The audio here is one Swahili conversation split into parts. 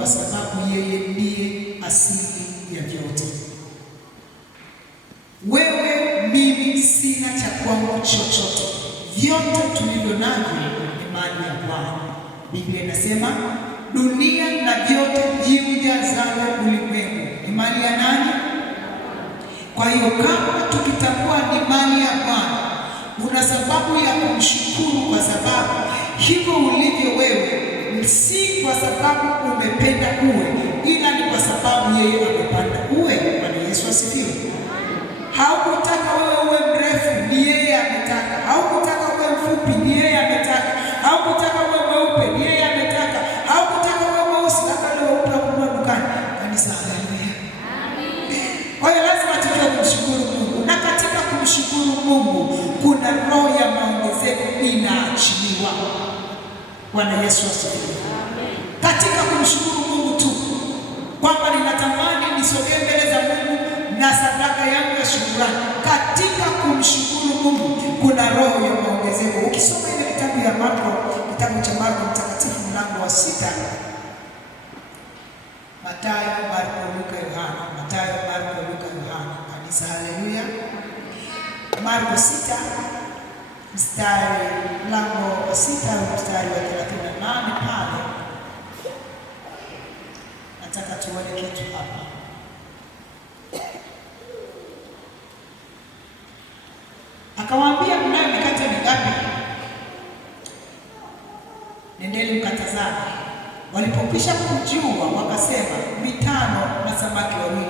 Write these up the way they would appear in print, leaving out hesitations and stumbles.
kwa sababu yeye ndiye asili ya vyote. Wewe, mimi sina cha kwangu chochote, vyote tulivyo navyo ni mali ya Bwana. Biblia inasema dunia na vyote vijazavyo ulimwengu ni mali ya nani? Kwa hiyo kama tukitambua ni mali ya Bwana, una sababu ya kumshukuru, kwa sababu hivyo ulivyo wewe si kwa sababu umependa uwe, ila ni kwa sababu yeye amepanda uwe. Bwana Yesu asifiwe. Haukutaka wewe uwe mrefu, ni yeye ametaka. Haukutaka uwe mfupi, ni yeye ametaka. Haukutaka uwe mweupe, ni yeye ametaka. Haukutaka uwe mweusi, labda leo utakuwa dukani. Kanisa, haleluya. Amen. Kwa hiyo lazima tujue kumshukuru Mungu, na katika kumshukuru Mungu kuna roho ya maongezeko inaachiliwa. Bwana Yesu asifiwe. Amen. Katika kumshukuru Mungu tu kwamba ninatamani nisogee mbele za Mungu na sadaka yangu ya shukrani, katika kumshukuru Mungu kuna roho ya maongezeko. Ukisoma ile kitabu ya Marko, kitabu cha Marko mtakatifu mlango wa 6, Mathayo, Marko, Luka, Yohana, Mathayo, Marko, Luka, Yohana. Kanisa, haleluya. Marko 6 mlango wa 6 mstari wa 38 pale. Nataka tuone kitu hapa. Akawaambia, mnayo mikate mingapi? Nendeni mkatazame. Walipokwisha kujua wakasema 5 na samaki 2.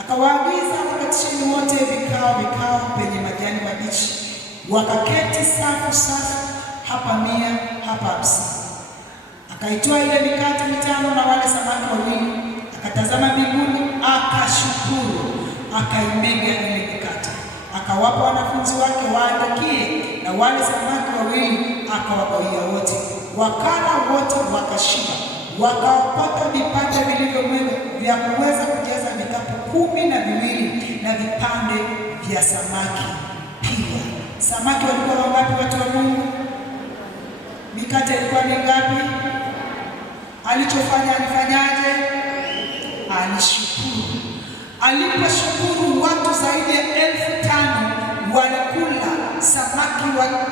Akawaagiza wakatisheni wote vikao penye majani mabichi. Wakaketi safu, hapa 100, hapa 50. Akaitoa ile mikate 5 na wale samaki 2, akatazama mbinguni, akashukuru, akaimega ile mikate, akawapa wanafunzi wake waandakie, na wale samaki 2 akawagawia wote. Wakala wote wakashiba, wakapata vipande vilivyomwagwa vya kuweza kujaza vikapu 12 na vipande vya samaki pia. Samaki walikuwa wangapi, watu wa Mungu? Mikate ilikuwa mingapi? Alichofanya, alifanyaje? Alishukuru. Aliposhukuru, watu zaidi ya 5,000 walikula samaki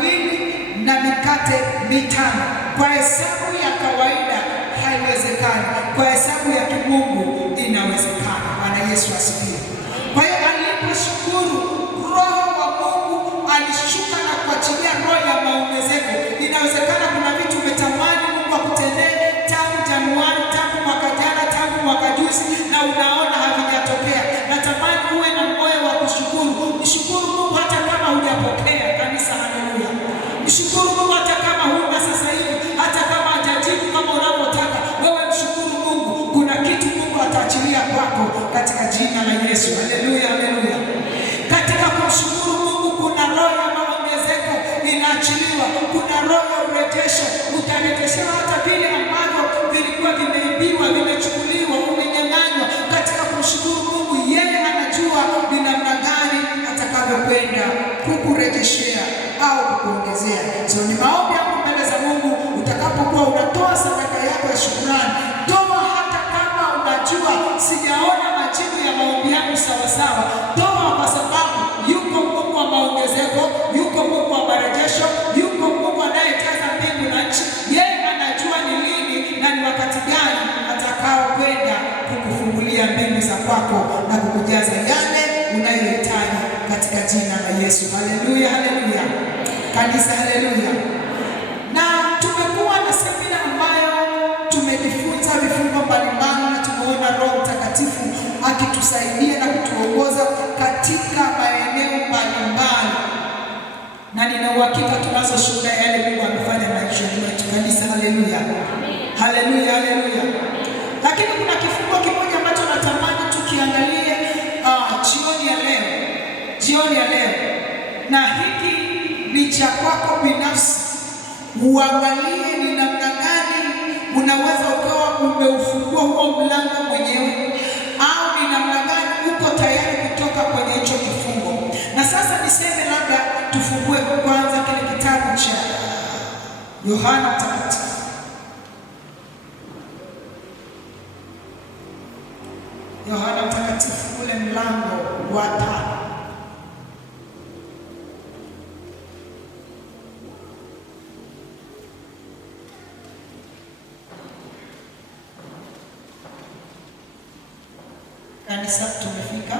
2 na mikate 5. Kwa hesabu ya kawaida haiwezekani, kwa hesabu ya kimungu inawezekana. Bwana Yesu asifiwe. Kwa hiyo aliposhukuru, Roho wa Mungu alishuka na kuachilia roho ya maongezeko. Inawezekana kuna vitu umetamani Mungu akutendee tangu Januari, tangu mwaka jana, tangu mwaka juzi, na unaona havijatokea. Natamani uwe na moyo wa kushukuru. Mshukuru Mungu hata kama hujapokea. Kanisa, haleluya. Mshukuru Mungu hata kama huna sasa hivi, hata kama hajajibu kama unavyotaka. Wewe mshukuru Mungu, kuna kitu Mungu ataachilia kwako katika jina la Yesu. Haleluya, haleluya. Katika kumshukuru Mungu kuna roho ya maongezeko inaachiliwa, kuna roho ya urejesho. Utarejeshewa hata vile ambavyo vilikuwa vimeibiwa, vimechukuliwa, umenyang'anywa. Katika kumshukuru Mungu, yeye anajua ni namna gani atakavyokwenda kukurejeshea au kukuongezea. So ni maombi yako mbele za Mungu, utakapokuwa unatoa sadaka yako ya shukrani, toa hata kama unajua sijaona majibu ya maombi yangu sawasawa. Toa kwa sababu yuko Mungu wa maongezeko, yuko Mungu wa marejesho, yuko Mungu anayejaza mbingu na nchi. Yeye anajua ni lini na ni wakati gani atakao kwenda kukufungulia mbingu za kwako na kukujaza yale unayohitaji katika jina la Yesu. Haleluya, haleluya. Kanisa, haleluya. Na tumekuwa na semina ambayo tumejifunza vifungo mbalimbali, na tumeona Roho Mtakatifu akitusaidia na kutuongoza katika maeneo mbalimbali, na nina uhakika tunazo shuhuda yale Mungu amefanya maisha yetu. Kanisa, haleluya. Haleluya, haleluya. Lakini kuna kifungo kimoja ambacho natamani tukiangalie jioni ya leo, na hiki ni cha kwako binafsi. Uangalie ni namna gani unaweza ukawa umeufungua huo mlango mwenyewe, au ni namna gani uko tayari kutoka kwenye hicho kifungo. Na sasa niseme, labda tufungue kwanza kile kitabu cha Yohana Mtakatifu. Yohana Mtakatifu ule mlango wa 5. Kanisa tumefika?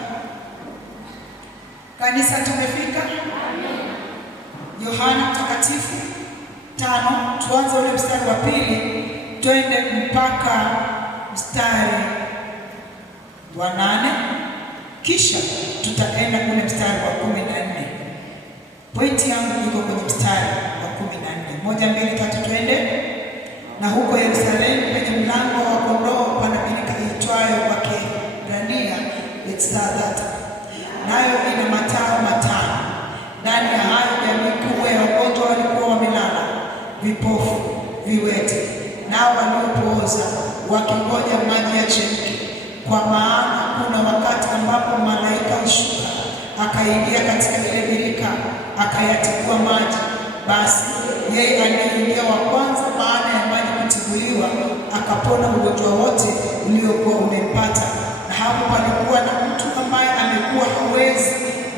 Kanisa tumefika? Amen. Yohana Mtakatifu 5, tuanze ule mstari wa 2 twende mpaka mstari wa 8, kisha tutaenda kule mstari wa 14. Pointi yangu iko kwenye mstari wa 14. 1, 2, 3 twende. Na huko Yerusalemu penye mlango wa kondoo pana birika iitwayo kwa Kiebrania Bethesda, nayo ina matao 5. Ndani ya hayo jamii kubwa ya wagonjwa walikuwa wamelala, vipofu, viwete, nao waliopooza, wakingoja maji yachemke. Kwa maana kuna wakati ambapo malaika alishuka akaingia katika ile birika akayatikua maji. Basi yeye aliyeingia wa kwanza baada ya maji kutibuliwa akapona ugonjwa wote uliokuwa umempata. Na hapo palikuwa na mtu ambaye amekuwa hawezi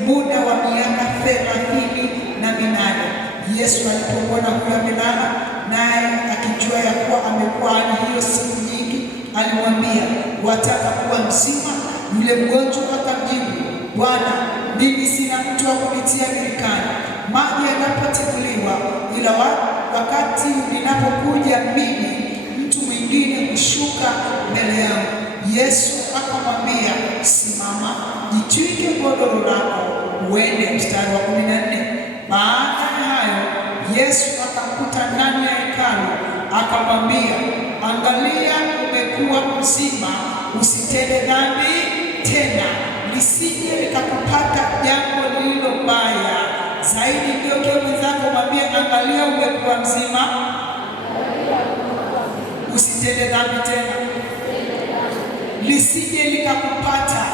muda wa miaka 38. Yesu alipomwona huyo amelala, naye akijua ya kuwa amekuwa hiyo siku nyingi, alimwambia, wataka kuwa mzima? Yule mgonjwa akamjibu, Bwana, mimi sina mtu wa kunitia birikani maji yanapotibuliwa, ila wakati ninapokuja mimi, mtu mwingine kushuka mbele yangu. Yesu akamwambia, simama, jitwike godoro lako uende. Mstari wa 14. Baada ya hayo Yesu akamkuta ndani ya hekalu, akamwambia, angalia, umekuwa mzima, usitende dhambi tena, lisije likakupata jambo lililo baya zaidi. Ndio mwenzako mwambie, angalia, umekuwa mzima, usitende dhambi tena, lisije likakupata,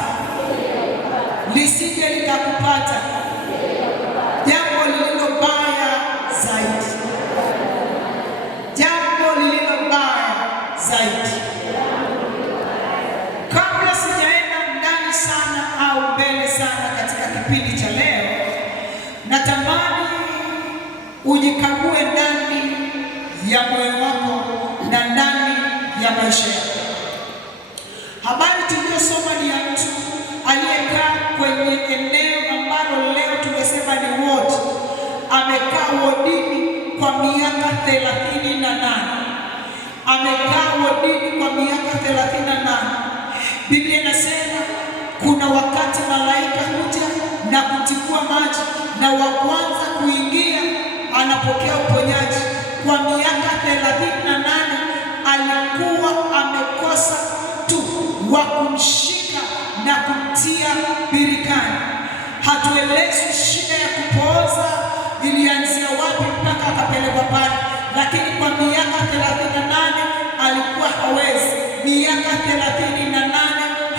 lisije likakupata jambo lililo baya zaidi, jambo lililo baya zaidi. Kabla sijaenda ndani sana au mbele sana katika kipindi cha leo, natamani ujikague ndani ya moyo wako na ndani ya maisha yako. Habari tuliyosoma ni ya mtu aliyekaa kwenye eneo ambalo leo tungesema ni ward. Amekaa wodini kwa miaka 38. Amekaa wodini kwa miaka 38. Biblia inasema kuna wakati malaika huja na kutikua maji, na wa kwanza kuingia anapokea uponyaji. Kwa miaka 38 alikuwa amekosa mtu wa kumshika na kumtia birikani. Hatuelezi shida ya kupooza ilianzia wapi mpaka akapelekwa pale, lakini kwa miaka 38 alikuwa hawezi. Miaka 38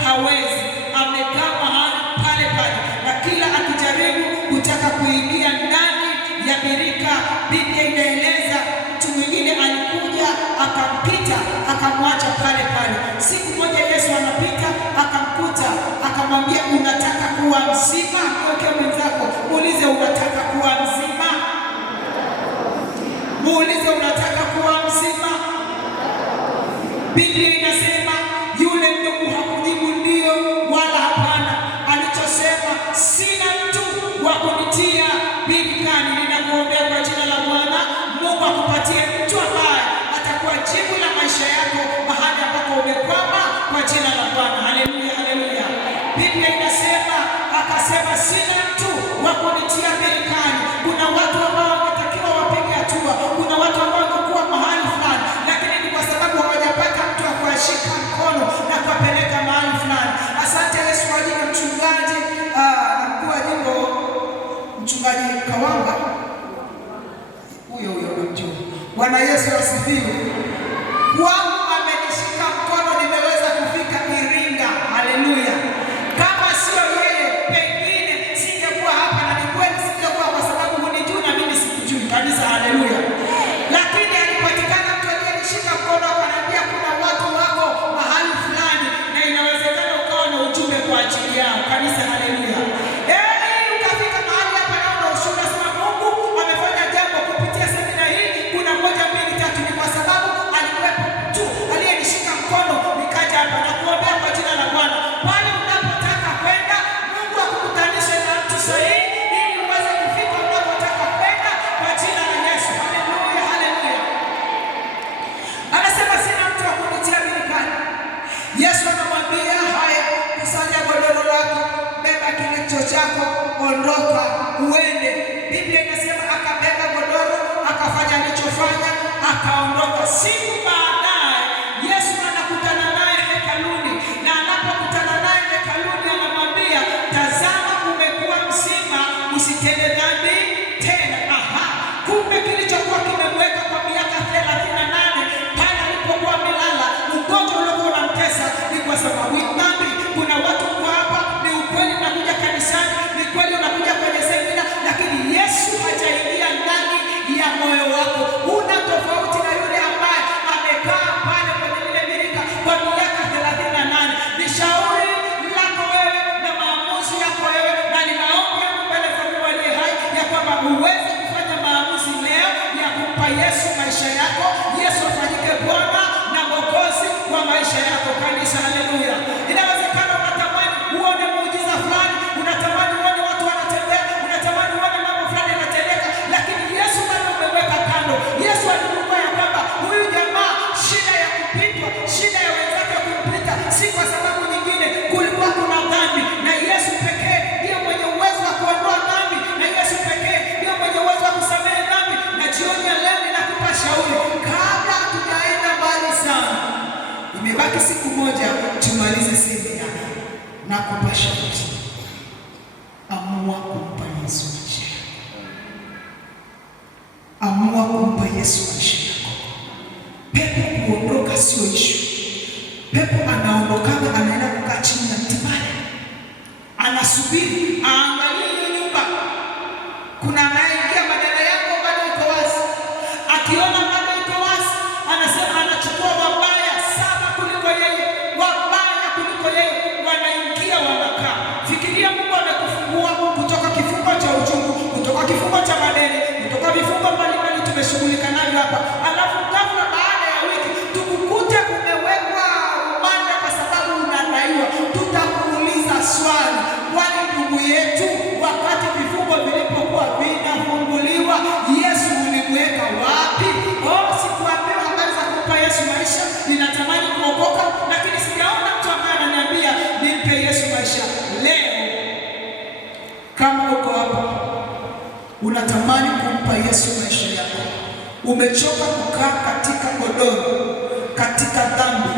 hawezi, amekaa mahali pale pale, na kila akijaribu kutaka kuingia ndani ya birika, Biblia inaeleza mtu mwingine alikuja akampita akamwacha pale pale. Siku moja Yesu anapita akamkuta, akamwambia, unataka kuwa mzima? Kwa mwenzako muulize, unataka kuwa mzima? Muulize, unataka kuwa mzima? Biblia inasema yule ndugu hakujibu ndio wala hapana. Alichosema, sina mtu wa kunitia birikani. Ninakuombea kwa jina la Bwana, Mungu akupatie mtu ambaye atakuwa jibu la maisha yako mahali ambapo umekwama, kwa jina la Bwana. Haleluya, haleluya. Biblia inasema, akasema, sina mtu wa kunitia birikani. Kuna watu ambao wanatakiwa wapige hatua. Kuna watu ambao wamekuwa mahali fulani, lakini ni kwa sababu hawajapata mtu wa kuwashika mkono na kuwapeleka mahali fulani. Asante Yesu kwa ajili ya mchungaji mkuu wa jimbo, mchungaji Kawanga, huyo unamjua. Bwana Yesu asifiwe. Kwangu amenishika mkono, nimeweza kufika Iringa. Haleluya. Kama sio yeye, pengine singekuwa hapa, na ni kweli singekuwa, kwa sababu hunijui na mimi sikujui kabisa. Haleluya. Lakini alipatikana mtu aliyenishika mkono, akaniambia kuna watu wako mahali fulani na inawezekana ukawa na chako, ondoka uende. Biblia inasema akabeba godoro, akafanya alichofanya, akaondoka. Siku baadaye Yesu anakutana naye hekaluni, na anapokutana naye hekaluni anamwambia, tazama umekuwa mzima, usitende dhambi tena. Kumbe kilichokuwa kimemweka kwa miaka 38 pale alipokuwa amelala, ugonjwa uliokuwa unamtesa, ni kwa sababu dhambi. Kuna watu kwa hapa, ni ukweli unakuja kanisani, ni kweli unakuja kwenye semina, lakini Yesu hajaingia ndani ya moyo wako. Una tofauti na yule ambaye amekaa pale kwenye lile birika kwa miaka 38. Ni shauri lako wewe na maamuzi yako wewe, na ni maombi yangu mbele za Mungu aliye hai ya kwamba uweze kufanya maamuzi leo ya kumpa Yesu maisha yako. Yesu afanyike Bwana na Mwokozi wa maisha yako. Kanisa, haleluya. Inawezekana unatamani uone muujiza fulani, unatamani uone watu wanatembea, unatamani uone mambo fulani yanatendeka, lakini Yesu bado umeweka kando. Yesu aligundua ya kwamba huyu jamaa, shida ya kupitwa, shida ya wenzake kumpita, si kwa sababu nyingine, kulikuwa kuna dhambi, na Yesu pekee ndiye mwenye uwezo wa kuondoa dhambi, na Yesu pekee ndiye mwenye uwezo wa kusamehe dhambi. Na jioni ya leo ninakupa shauri, kabla hatujaenda mbali sana, imebaki siku moja tumalize semina, na kupa shauri, amua kumpa Yesu maisha yako. Amua kumpa Yesu maisha yako. Pepo kuondoka sio ishu. Pepo anaondokaga, anaenda kukaa chini ya mti pale, anasubiri aangalie nyumba, kuna anayeingia, badala yako bado iko wazi. Akiona bado iko wazi, anasema anachukua wabaya 7 kuliko yeye, wabaya kuliko yeye, wanaingia wanakaa. Fikiria Mungu amekufungua kutoka kifungo cha uchungu, kutoka kifungo cha madeni, kutoka vifungo mbalimbali tumeshughulika navyo hapa, alafu kabla baada ya wiki tukukute umewekwa rumande kwa sababu unadaiwa. Tutakuuliza swali, kwani ndugu yetu, wakati vifungo vilipokuwa vinafunguliwa, Yesu ulimweka wapi? Sikuambiwa habari za kumpa Yesu maisha. Ninatamani kuokoka, lakini sijaona mtu ambaye ananiambia nimpe Yesu maisha. Leo kama uko hapa unatamani kumpa Yesu maisha yako, umechoka kukaa katika godoro, katika dhambi,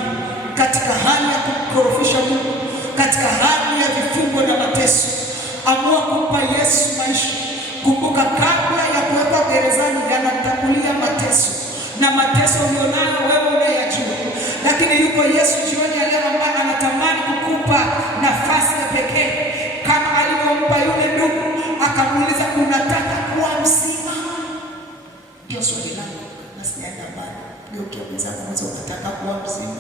katika hali ya kukorofisha Mungu, katika hali ya vifungo na mateso, amua kumpa Yesu maisha. Kumbuka, kabla ya kuwekwa gerezani yanatangulia mateso, na mateso ulionayo wewe unayajua, lakini yuko Yesu jioni ya leo ambaye anatamani kukupa nafasi ya pekee, kama alivyompa yule ndugu, akamuuliza unataka kuwa mzima? Ndio swali langu, na sijaenda mbali. Ndio ukiongeza kwanza, unataka kuwa mzima?